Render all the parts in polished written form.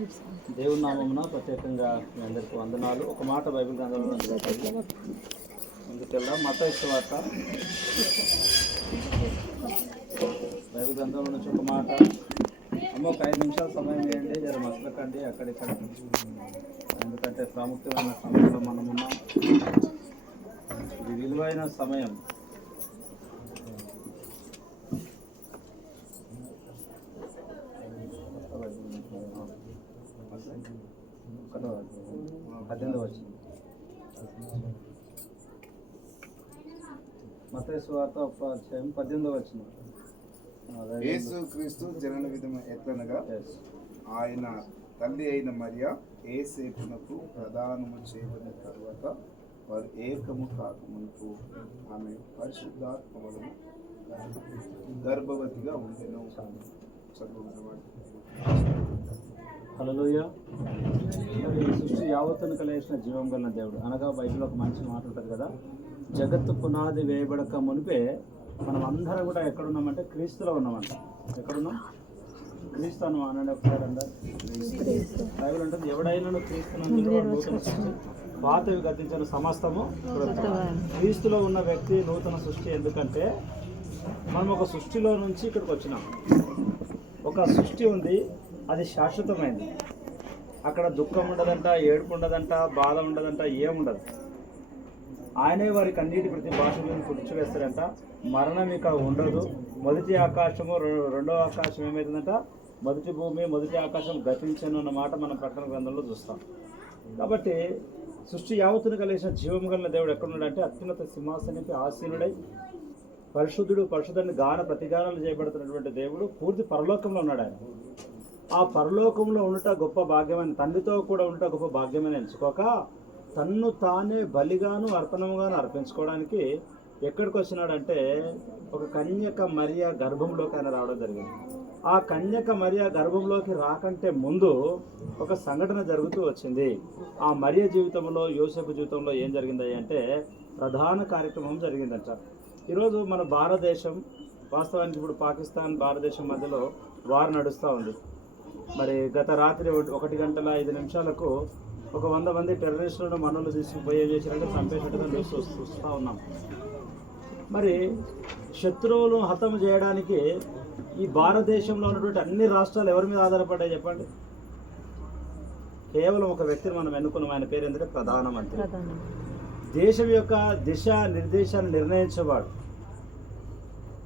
దేవుని నామమున ప్రత్యేకంగా మీ అందరికీ వందనాలు. ఒక మాట బైబిల్ గ్రంథంలో ముందుకెళ్దాం. మత్తయి సువార్త బైబిల్ గ్రంథంలో నుంచి ఒక మాట. ఒక 5 నిమిషాలు సమయం వేయండి, జర మసలకండి అక్కడిక్కడ, ఎందుకంటే ప్రాముఖ్యమైన సమయంలో మనం ఉన్నాం. ఇది విలువైన సమయం. మత్తయి సువార్త 18 యేసుక్రీస్తు జనన విధం ఎట్లనగా, ఆయన తల్లి అయిన మరియా యేసేపునకు ప్రదానము చేయబడిన తరువాత వారు ఏకము కాకమునుపు ఆమె పరిశుద్ధాత్మ వలన గర్భవతిగా ఉండెను. హల్లెలూయా. సృష్టి యావత్తును కలిగిన జీవం కలిగిన దేవుడు అనగా బైబిల్లో ఒక మంచి మాట ఉంటుంది కదా, జగత్తు పునాది వేయబడక మునిపే మనం అందరం కూడా ఎక్కడున్నామంటే క్రీస్తులో ఉన్నామంట. ఎక్కడున్నాం? క్రీస్తు అను అనండి ఒకసారి అందరు. బైబిల్ ఉంటుంది, ఎవడైనా క్రీస్తు పాతవి గతించిన సమస్తము క్రీస్తులో ఉన్న వ్యక్తి నూతన సృష్టి. ఎందుకంటే మనం ఒక సృష్టిలో నుంచి ఇక్కడికి వచ్చినాం. ఒక సృష్టి ఉంది, అది శాశ్వతమైంది. అక్కడ దుఃఖం ఉండదంట, ఏడుపు ఉండదంట, బాధ ఉండదంట, ఏముండదు. ఆయనే వారికి అన్నిటి ప్రతి భాషలను పుడిచివేస్తారంట. మరణం ఇక ఉండదు. మొదటి ఆకాశము రెండవ ఆకాశం ఏమవుతుందంట, మొదటి భూమి మొదటి ఆకాశం గతించను అన్న మాట మనం ప్రకటన గ్రంథంలో చూస్తాం. కాబట్టి సృష్టి యావత్తును కలిసిన జీవం కలిగిన దేవుడు ఎక్కడున్నాడంటే అత్యున్నత సింహాసనానికి ఆసీనుడై పరిశుద్ధుడు పరిశుద్ధాన్ని గాన ప్రతిగానాలు చేయబడుతున్నటువంటి దేవుడు పూర్తి పరలోకంలో ఉన్నాడు. ఆయన ఆ పరలోకంలో ఉండట గొప్ప భాగ్యమైన, తండ్రితో కూడా ఉండట గొప్ప భాగ్యమైన ఎంచుకోక తన్ను తానే బలిగాను అర్పణముగాను అర్పించుకోవడానికి ఎక్కడికి వచ్చినాడంటే ఒక కన్యక మరియ గర్భంలోకి ఆయన రావడం జరిగింది. ఆ కన్యక మరియ గర్భంలోకి రాకంటే ముందు ఒక సంఘటన జరుగుతూ వచ్చింది. ఆ మరియ జీవితంలో, యోసేపు జీవితంలో ఏం జరిగింది అంటే ప్రధాన కార్యక్రమం జరిగిందంట. ఈరోజు మన భారతదేశం, వాస్తవానికి ఇప్పుడు పాకిస్తాన్ భారతదేశం మధ్యలో వార్ నడుస్తూ ఉంది. మరి గత రాత్రి 1:05 ఒక 100 మంది టెర్రరిస్టులను మనలు తీసుకుపోయి ఏం చేశారంటే చంపేసినట్టుగా న్యూస్ చూస్తూ ఉన్నాం. మరి శత్రువులు హతం చేయడానికి ఈ భారతదేశంలో ఉన్నటువంటి అన్ని రాష్ట్రాలు ఎవరి మీద ఆధారపడ్డాయి చెప్పండి? కేవలం ఒక వ్యక్తిని మనం ఎన్నుకున్నాం. ఆయన పేరు ఏంటంటే ప్రధానమంత్రి. దేశం యొక్క దిశ నిర్దేశాన్ని నిర్ణయించేవాడు.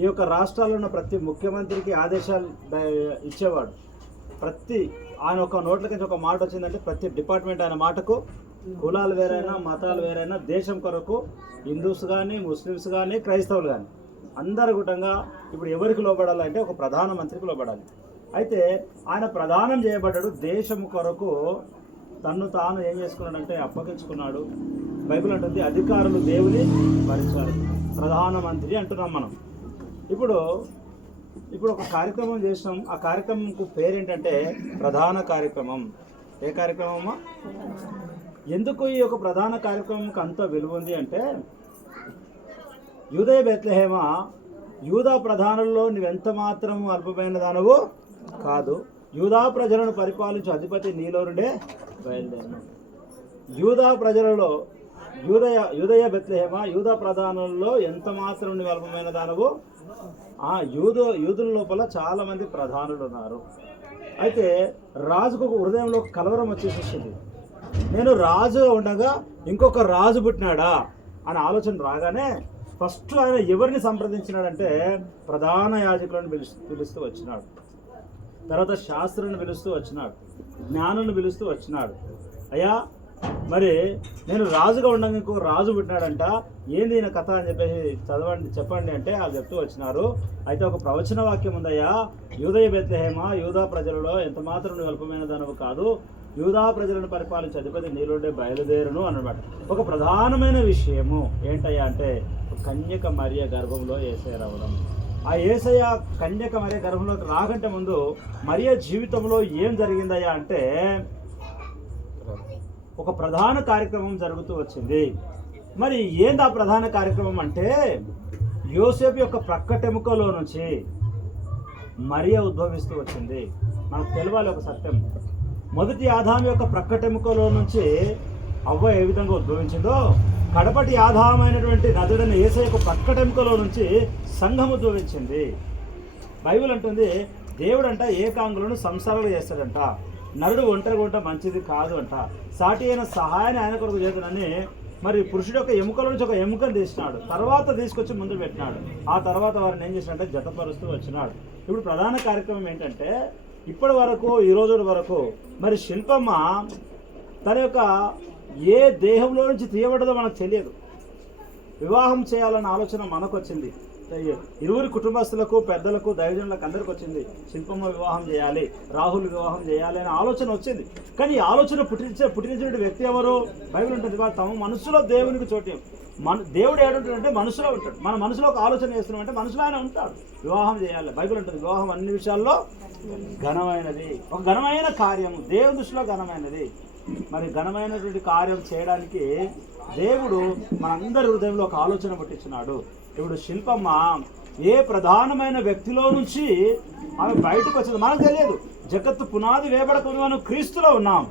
ఈ యొక్క రాష్ట్రాల్లో ఉన్న ప్రతి ముఖ్యమంత్రికి ఆదేశాలు ఇచ్చేవాడు. ఆయన ఒక నోట్లకి ఒక మాట వచ్చిందంటే ప్రతి డిపార్ట్మెంట్ ఆయన మాటకు, కులాలు వేరైనా మతాలు వేరైనా, దేశం కొరకు హిందూస్ కానీ, ముస్లిమ్స్ కానీ, క్రైస్తవులు కానీ అందరు గుటంగా ఇప్పుడు ఎవరికి లోబడాలంటే ఒక ప్రధానమంత్రికి లోబడాలి. అయితే ఆయన ప్రధానం చేయబడ్డాడు. దేశం కొరకు తన్ను తాను ఏం చేసుకున్నాడంటే అప్పగించుకున్నాడు. బైబిల్ అంటుంది అధికారులు దేవుని భరించారు. ప్రధానమంత్రి అంటున్నాం మనం. ఇప్పుడు ఒక కార్యక్రమం చేసినాం. ఆ కార్యక్రమంకు పేరేంటంటే ప్రధాన కార్యక్రమం. ఏ కార్యక్రమమా? ఎందుకు ఈ యొక్క ప్రధాన కార్యక్రమంకి అంత విలువ ఉంది అంటే, యూదయ బెత్లెహేమ, యూదా ప్రధానుల్లో నువ్వెంత మాత్రం అల్పమైన దానవు కాదు. యూదా ప్రజలను పరిపాలించే అధిపతి నీలో నుండే బయలుదేరిన. యూదా ప్రజలలో యూదయ బెత్లెహేమ, యూదా ప్రధానుల్లో ఎంత మాత్రం నువ్వు అల్పమైన దానవు. యూదుల లోపల చాలా మంది ప్రధానులు ఉన్నారు. అయితే రాజుకు ఒక హృదయంలో కలవరం వచ్చేసేసింది. నేను రాజు ఉండగా ఇంకొక రాజు పుట్టినాడా అనే ఆలోచన రాగానే ఫస్ట్ ఆయన ఎవరిని సంప్రదించినాడంటే ప్రధాన యాజకులను పిలుస్తూ వచ్చినాడు. తర్వాత శాస్త్రులను పిలుస్తూ వచ్చినాడు, జ్ఞానులను పిలుస్తూ వచ్చినాడు. అయ్యా, మరి నేను రాజుగా ఉండగా ఇంకో రాజు పుట్టినాడంట, ఏంది ఈయన కథ అని చెప్పేసి చెప్పండి అంటే వాళ్ళు చెప్తూ వచ్చినారు. అయితే ఒక ప్రవచన వాక్యం ఉందయ్యా, యూదయ బెత్లెహేమ, యూదా ప్రజలలో ఎంత మాత్రం నువ్వు అల్పమైన దానవు కాదు. యూదా ప్రజలను పరిపాలించే అధిపతి నీలోనే బయలుదేరును అన్నమాట. ఒక ప్రధానమైన విషయము ఏంటయ్యా అంటే కన్యక మరియ గర్భంలో యేసయ్య రావడం. ఆ యేసయ్య కన్యక మరియ గర్భంలోకి రాకంటే ముందు మరియ జీవితంలో ఏం జరిగిందయ్యా అంటే ఒక ప్రధాన కార్యక్రమం జరుగుతూ వచ్చింది. మరి ఏంది ఆ ప్రధాన కార్యక్రమం అంటే, యోసేపు యొక్క ప్రక్కటెముకలో నుంచి మరియ ఉద్భవిస్తూ వచ్చింది. మనకు తెలవాలి ఒక సత్యం, మొదటి ఆదాము యొక్క ప్రక్కటెముకలో నుంచి అవ్వ ఏ విధంగా ఉద్భవించిందో, కడపటి ఆదామైనటువంటి నదుడైన యేసయ్య యొక్క ప్రక్కటెముకలో నుంచి సంఘం ఉద్భవించింది. బైబిల్ అంటుంది దేవుడు అంట ఏకాంగులను సంసారాలు చేస్తాడంట, నరుడు ఒంటరిగా ఉంట మంచిది కాదు అంట, సాటి అయిన సహాయాన్ని ఆయన కొరకు చేతునని మరి పురుషుడు యొక్క ఎముకల నుంచి ఒక ఎముకను తీసినాడు, తర్వాత తీసుకొచ్చి ముందు పెట్టినాడు. ఆ తర్వాత వారిని ఏం చేసినట్టే జతపరుస్తూ వచ్చినాడు. ఇప్పుడు ప్రధాన కార్యక్రమం ఏంటంటే, ఇప్పటి వరకు ఈ రోజు వరకు మరి శిల్పమ్మ తన యొక్క ఏ దేహంలో నుంచి తీయబడ్డదో మనకు తెలియదు. వివాహం చేయాలన్న ఆలోచన మనకు వచ్చింది, ఇరువురి కుటుంబస్తులకు, పెద్దలకు, దైవజనులకు అందరికి శిల్పమ్మ వివాహం చేయాలి, రాహుల్ వివాహం చేయాలి అనే ఆలోచన వచ్చింది. కానీ ఈ ఆలోచన పుట్టించిన వ్యక్తి ఎవరు? బైబిల్ ఉంటుంది తమ మనసులో దేవునికి చోటు. దేవుడు ఏడుంటాడంటే మనసులో ఉంటాడు. మన మనసులో ఒక ఆలోచన చేస్తున్నామంటే మనసులో ఆయన ఉంటాడు. వివాహం చేయాలి. బైబిల్ ఉంటుంది వివాహం అన్ని విషయాల్లో ఘనమైనది, ఒక ఘనమైన కార్యము, దేవుని దృష్టిలో ఘనమైనది. మరి ఘనమైనటువంటి కార్యం చేయడానికి దేవుడు మనందరి హృదయంలో ఒక ఆలోచన పుట్టించినాడు. ఇప్పుడు శిల్పమ్మ ఏ ప్రధానమైన వ్యక్తిలో నుంచి ఆమె బయటకు వచ్చింది మనకు తెలియదు. జగత్తు పునాది వేయబడక మనం క్రీస్తులో ఉన్నాం,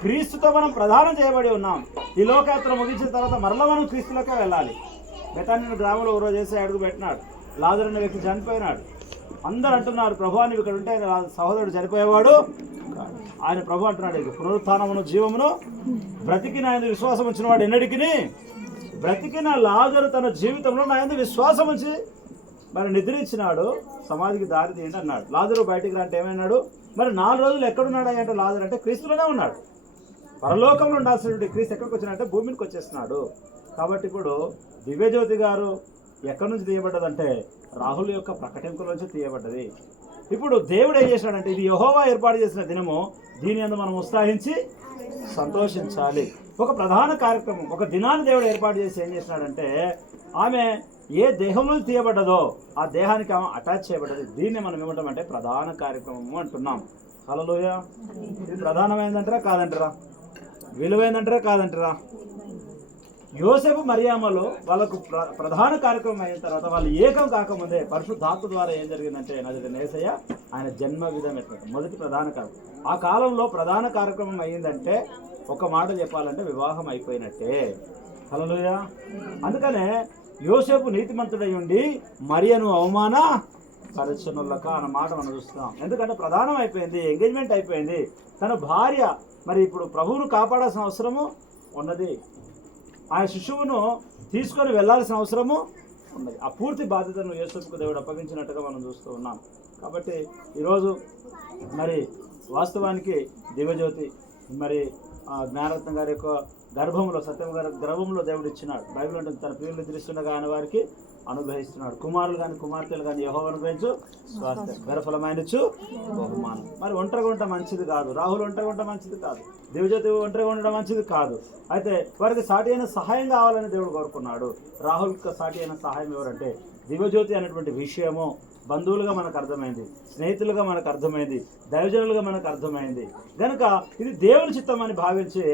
క్రీస్తుతో మనం ప్రధానం చేయబడి ఉన్నాం. ఈ లోకయాత్ర ముగించిన తర్వాత మరలా మనం క్రీస్తులోకే వెళ్ళాలి. బెతానియ గ్రామంలో ఒక రోజు చేసి అడుగు పెట్టినాడు. లాజరు అనే వ్యక్తి చనిపోయినాడు. అందరూ అంటున్నారు ప్రభు అని ఇక్కడ ఉంటే సహోదరుడు చనిపోయేవాడు. ఆయన ప్రభు అంటున్నాడు, పునరుత్థానమును జీవమును బ్రతికిన ఆయన విశ్వాసం వచ్చిన వాడు ఎన్నడికి బ్రతికిన లాజరు తన జీవితంలో నా యందు విశ్వాసం ఉంచి మరి నిద్రించినాడు, సమాధికి దారి తీయండి అన్నాడు. లాజరు బయటికి రాంటే ఏమన్నాడు? మరి 4 రోజులు ఎక్కడున్నాడు అంటే లాజరు అంటే క్రీస్తులోనే ఉన్నాడు. పరలోకంలో ఉండాల్సినటువంటి క్రీస్తు ఎక్కడికి వచ్చినాడంటే భూమికి వచ్చేస్తున్నాడు. కాబట్టి ఇప్పుడు దివ్యజ్యోతి గారు ఎక్కడి నుంచి తీయబడ్డదంటే రాహుల్ యొక్క ప్రకటింపుల నుంచి తీయబడ్డది. ఇప్పుడు దేవుడు ఏం చేసినాడంటే ఇది యెహోవా ఏర్పాటు చేసిన దినము, దీని యందు మనం ఉత్సాహించి సంతోషించాలి. ఒక ప్రధాన కార్యక్రమం, ఒక దినాన్ని దేవుడు ఏర్పాటు చేసి ఏం చేసినాడంటే ఆమె ఏ దేహంలో తీయబడ్డదో ఆ దేహానికి ఆమె అటాచ్ చేయబడ్డది. దీన్ని మనం ఏమంటామంటే ప్రధాన కార్యక్రమము అంటున్నాం. హల్లెలూయా. ఇది ప్రధానమైందంటారా కాదంటారా? విలువైందంటారా కాదంటారా? యోసేపు మరియమ్మలు వాళ్ళకు ప్రధాన కార్యక్రమం అయిన తర్వాత వాళ్ళు ఏకం కాకముందే పరిశుద్ధాత్మ ద్వారా ఏం జరిగిందంటే నజరేయుడైన యేసయ్య ఆయన జన్మ విధం ఎట్లా మొదటి ప్రధాన కార్యక్రమం. ఆ కాలంలో ప్రధాన కార్యక్రమం అయ్యిందంటే ఒక మాట చెప్పాలంటే వివాహం అయిపోయినట్టే. హల్లెలూయా. అందుకనే యోసేపు నీతిమంతుడై ఉండి మరియను అవమాన పరిచనులక అన్న మాట మనం చూస్తున్నాం. ఎందుకంటే ప్రధానం అయిపోయింది, ఎంగేజ్మెంట్ అయిపోయింది. తన భార్య మరి ఇప్పుడు ప్రభువును కాపాడాల్సిన అవసరము ఉన్నది, ఆ శిశువును తీసుకొని వెళ్ళాల్సిన అవసరము ఉన్నది. ఆ పూర్తి బాధ్యతను యేసుకు దేవుడు అప్పగించినట్టుగా మనం చూస్తూ ఉన్నాం. కాబట్టి ఈరోజు మరి వాస్తవానికి దివ్యజ్యోతి మరి జ్ఞానరత్న గారి యొక్క గర్భంలో, సత్యం గారి గర్భంలో దేవుడు ఇచ్చినాడు. బైబిల్ ఉంటుంది తన ప్రియులు నిద్రిస్తుండగా ఆయన వారికి అనుగ్రహిస్తున్నాడు. కుమారులు కానీ కుమార్తెలు కానీ యెహోవా అనుగ్రహించు స్వాస్థ్యం, గర్భఫలమైనచ్చు బహుమానం. మరి ఒంటరిగా ఉండటం మంచిది కాదు, రాహుల్ ఒంటరిగా ఉండటం మంచిది కాదు, దివ్యజ్యోతి ఒంటరిగా ఉండడం మంచిది కాదు. అయితే వారికి సాటి అయిన సహాయం కావాలని దేవుడు కోరుకున్నాడు. రాహుల్కి సాటి అయిన సహాయం ఎవరంటే దివ్యజ్యోతి అనేటువంటి విషయము బంధువులుగా మనకు అర్థమైంది, స్నేహితులుగా మనకు అర్థమైంది, దైవజనులుగా మనకు అర్థమైంది. కనుక ఇది దేవుని చిత్తం అని భావించి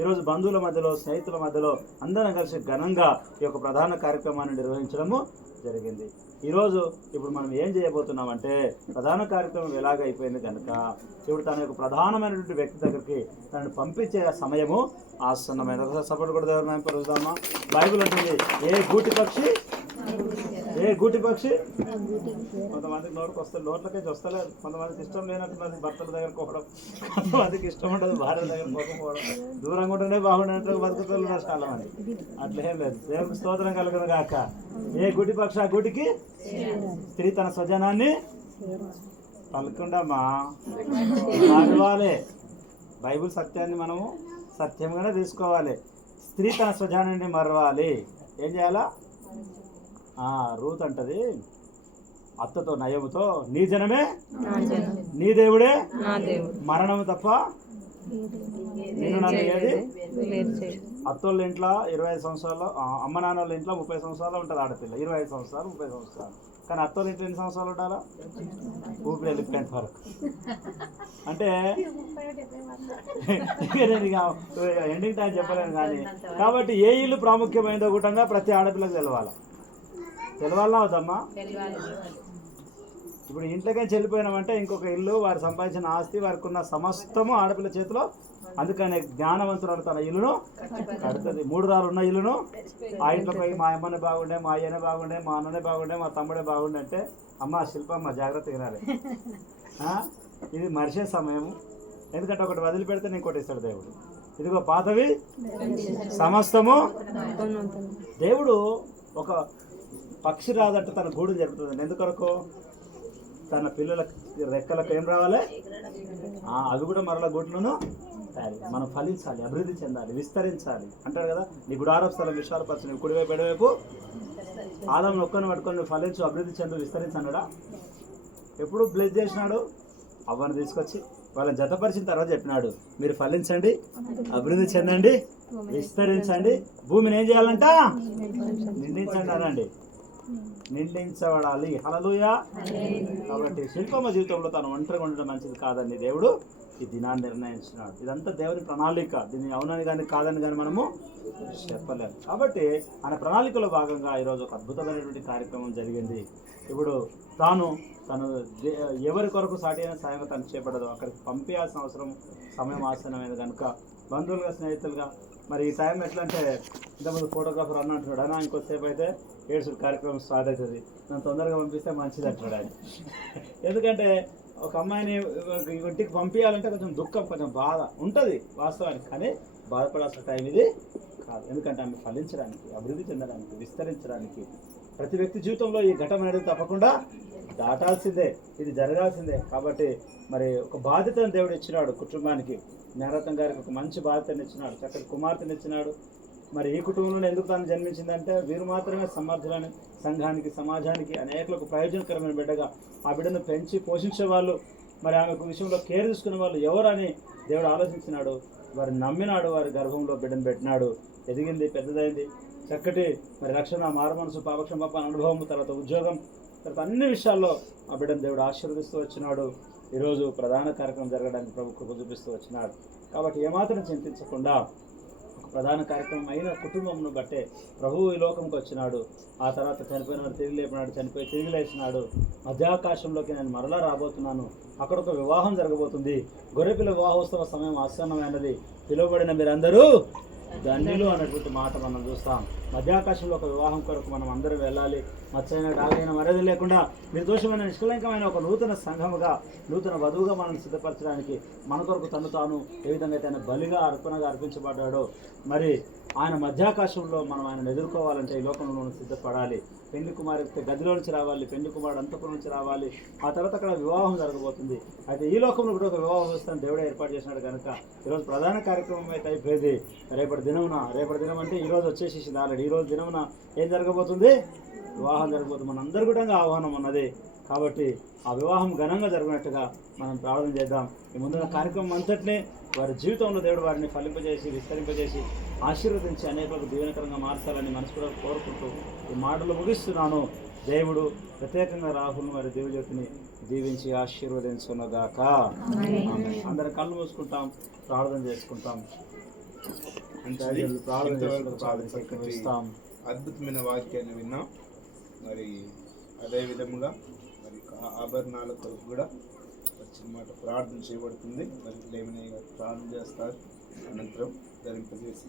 ఈరోజు బంధువుల మధ్యలో, స్నేహితుల మధ్యలో అందరం కలిసి ఘనంగా ఈ యొక్క ప్రధాన కార్యక్రమాన్ని నిర్వహించడము జరిగింది. ఈరోజు ఇప్పుడు మనం ఏం చేయబోతున్నామంటే ప్రధాన కార్యక్రమం ఎలాగైపోయింది కనుక ఇప్పుడు తన యొక్క ప్రధానమైనటువంటి వ్యక్తి దగ్గరికి తనను పంపించే సమయము ఆసన్నమైన సపోర్ట్ కూడా దేవుని పరుద్దామా. బైబిల్ అంటుంది ఏ గూటి పక్షి కొంతమందికి నోటికి వస్తుంది, నోట్లకే వస్తలేదు. కొంతమందికి ఇష్టం లేనట్టు భర్తల దగ్గర పోవడం, కొంతమందికి ఇష్టం ఉండదు భార్య దగ్గర పోకపోవడం, దూరంగా ఉంటేనే బాగుండేట్టు బతుకుతున్నారు చాలా మంది. అట్లేం లేదు. దేవునికి స్తోత్రం కలుగును గాక. ఏ గూటి పక్షి ఆ గూటికి స్త్రీ తన స్వజనాన్ని పలుకుండమ్మా మానవాలే. బైబిల్ సత్యాన్ని మనము సత్యంగానే తీసుకోవాలి. స్త్రీ తన స్వజనాన్ని మరవాలి. ఏం చేయాలా? రూత్ అంటది అత్తతో నయముతో, నీ జనమే నీ దేవుడే, మరణము తప్ప నేను నన్ను ఏది. అత్తోళ్ళ ఇంట్లో 25 సంవత్సరాలు, అమ్మ నాన్న వాళ్ళ ఇంట్లో 30 సంవత్సరాలు ఉంటుంది ఆడపిల్ల. 25 సంవత్సరాలు 30 సంవత్సరాలు. కానీ అత్తోళ్ళ ఇంట్లో ఎన్ని సంవత్సరాలు ఉండాలా? ఊపిరి వెళ్ళిపోయేంత వరకు. అంటే నేను ఇక ఎండింగ్ టైం చెప్పలేను. కానీ కాబట్టి ఏ ఇల్లు ప్రాముఖ్యమైనదో కూడంగా ప్రతి ఆడపిల్లకు తెలవాలా అవుదమ్మా. ఇప్పుడు ఇంట్లోకే చెల్లిపోయినామంటే ఇంకొక ఇల్లు, వారు సంపాదించిన ఆస్తి, వారికి ఉన్న సమస్తము ఆడపిల్ల చేతిలో. అందుకనే జ్ఞానవంతురాలు తన ఇల్లును కడుతుంది. 3 రాళ్ళు ఉన్న ఇల్లును ఆ ఇంట్లో పోయి మా అమ్మనే బాగుండే, మా అయ్యనే బాగుండే, మా అన్ననే బాగుండే, మా తమ్ముడే బాగుండే అంటే అమ్మ శిల్పమ్మ జాగ్రత్త వినాలి. ఇది మరిసే సమయము. ఎందుకంటే ఒకటి వదిలిపెడితే ఇంకోటి ఇస్తాడు దేవుడు. ఇదిగో పాతవి సమస్తము. దేవుడు ఒక పక్షి రాదంటే తన గూడు జరుపుతుంది. ఎందుకొరకు? తన పిల్లల రెక్కలకు ఏం రావాలి? అవి కూడా మరల గూట్లను తయారు. మనం ఫలించాలి, అభివృద్ధి చెందాలి, విస్తరించాలి అంటాడు కదా. నీ గుడారపు స్థలం విశాలపరచు, నీ కుడివైపు ఎడవైపు ఆదాము ఒక్కని పట్టుకొని నువ్వు ఫలించు, అభివృద్ధి చెందు, విస్తరించన్నాడా? ఎప్పుడు బ్లెస్ చేసినాడు? అవ్వను తీసుకొచ్చి వాళ్ళని జతపరిచిన తర్వాత చెప్పినాడు, మీరు ఫలించండి, అభివృద్ధి చెందండి, విస్తరించండి, భూమిని ఏం చేయాలంట? నిండించండి అనండి. నిండించబడాలి. హల్లెలూయా. కాబట్టి శిల్పమ్మ జీవితంలో తను ఒంటరిగా ఉండడం మంచిది కాదని దేవుడు ఈ దినాన్ని నిర్ణయించినాడు. ఇదంతా దేవుని ప్రణాళిక. దీన్ని అవునని కానీ కాదని కానీ మనము చెప్పలేము. కాబట్టి ఆయన ప్రణాళికలో భాగంగా ఈరోజు ఒక అద్భుతమైనటువంటి కార్యక్రమం జరిగింది. ఇప్పుడు తను ఎవరి కొరకు సాటి అయిన సాయంగా తను చేపడదు, అక్కడికి పంపించాల్సిన అవసరం సమయం ఆసనమైంది కనుక బంధువులుగా, స్నేహితులుగా మరి ఈ టైం ఎట్లా అంటే ఇంతకుముందు ఫోటోగ్రాఫర్ అన్నట్టున్నాడు, అయినా ఇంకొద్దిసేపు అయితే ఏడ్చుడు కార్యక్రమం స్టార్ట్ అవుతుంది, నన్ను తొందరగా పంపిస్తే మంచిది అంటున్నాడు ఆయన. ఎందుకంటే ఒక అమ్మాయిని ఇంటికి పంపించాలంటే కొంచెం దుఃఖం, కొంచెం బాధ ఉంటుంది వాస్తవానికి, కానీ బాధపడాల్సిన టైం ఇది కాదు. ఎందుకంటే ఆమె ఫలించడానికి, అభివృద్ధి చెందడానికి, విస్తరించడానికి ప్రతి వ్యక్తి జీవితంలో ఈ ఘటన అనేది తప్పకుండా దాటాల్సిందే, ఇది జరగాల్సిందే. కాబట్టి మరి ఒక బాధ్యతను దేవుడు ఇచ్చినాడు కుటుంబానికి. జ్ఞానరత్నం గారికి ఒక మంచి బాధ్యతను ఇచ్చినాడు, చక్కటి కుమార్తెను ఇచ్చినాడు. మరి ఈ కుటుంబంలో ఎందుకు తాను జన్మించిందంటే వీరు మాత్రమే సమర్థులని, సంఘానికి, సమాజానికి అనేకులకు ప్రయోజనకరమైన బిడ్డగా ఆ బిడ్డను పెంచి పోషించే వాళ్ళు, మరి ఆమెకు విషయంలో కేర్ తీసుకునే వాళ్ళు ఎవరని దేవుడు ఆలోచించినాడు. వారిని నమ్మినాడు, వారి గర్భంలో బిడ్డను పెట్టినాడు, ఎదిగింది, పెద్దదైంది, చక్కటి మరి రక్షణ, మారుమనసు, పాపక్షమాప అనుభవం, తర్వాత ఉద్యోగం, తర్వాత అన్ని విషయాల్లో ఆ బిడ్డను దేవుడు ఆశీర్వదిస్తూ వచ్చినాడు. ఈరోజు ప్రధాన కార్యక్రమం జరగడానికి ప్రభు కృప చూపిస్తూ వచ్చినాడు. కాబట్టి ఏమాత్రం చింతించకుండా ఒక ప్రధాన కార్యక్రమం అయిన కుటుంబంను బట్టే ప్రభువు ఈ లోకంకి వచ్చినాడు. ఆ తర్వాత చనిపోయిన వాడు తిరిగి లేపినాడు, చనిపోయి తిరిగి లేచినాడు. మధ్యాకాశంలోకి నేను మరలా రాబోతున్నాను, అక్కడ ఒక వివాహం జరగబోతుంది, గొర్రెపిల్ల వివాహోత్సవ సమయం ఆసన్నమైనది, పిలువబడిన మీరందరూ ధన్యులు అన్నటువంటి మాట మనం చూస్తాం. మధ్యాకాశంలో ఒక వివాహం కొరకు మనం అందరూ వెళ్ళాలి. మచ్చైన డాగైన మర్యాద లేకుండా నిర్దోషమైన, నిష్కలంకమైన ఒక నూతన సంఘముగా, నూతన వధువుగా మనం సిద్ధపరచడానికి మన కొరకు తను తాను ఏ విధంగా అయితే ఆయన బలిగా, అర్పణగా అర్పించబడ్డాడో, మరి ఆయన మధ్యాకాశంలో మనం ఆయన ఎదుర్కోవాలంటే ఈ లోకంలో మనం సిద్ధపడాలి. పెళ్లి కుమారుడికి గదిలో నుంచి రావాలి, పెళ్లి కుమారుడు అంతపురం నుంచి రావాలి, ఆ తర్వాత అక్కడ వివాహం జరగబోతుంది. అయితే ఈ లోకంలో కూడా ఒక వివాహ వ్యవస్థను దేవుడే ఏర్పాటు చేసినాడు కనుక ఈరోజు ప్రధాన కార్యక్రమం అయితే అయిపోయింది. రేపటి దినం అంటే ఈరోజు వచ్చేసేసింది ఆల్రెడీ. ఈరోజు దినమున ఏం జరగబోతుంది? వివాహం జరగబోతుంది. మన అందరు కూడా ఆహ్వానం ఉన్నది. కాబట్టి ఆ వివాహం ఘనంగా జరిగినట్టుగా మనం ప్రార్థన చేద్దాం. ఈ ముందున్న కార్యక్రమం అంతటినీ వారి జీవితంలో దేవుడు వారిని ఫలింపజేసి, విస్తరింపజేసి, ఆశీర్వదించి అనేకులకు దీవెనకరంగా మార్చాలని మనసులో కోరుకుంటూ ఈ మాటలు ముగిస్తున్నాను. దేవుడు ప్రత్యేకంగా రాహుల్ని వారి దేవజ్యోతిని దీవించి ఆశీర్వదించునుగాక. అందరి కళ్ళు మూసుకుంటాం, ప్రార్థన చేసుకుంటాం. అద్భుతమైన వాక్యాన్ని విన్నాం. మరి అదే విధముగా మరి ఆభరణాల కొరకు కూడా వచ్చిన మాట ప్రార్థన చేయబడుతుంది. మరి లేమనే ప్రార్థన చేస్తారు, అనంతరం ధరింపజేసి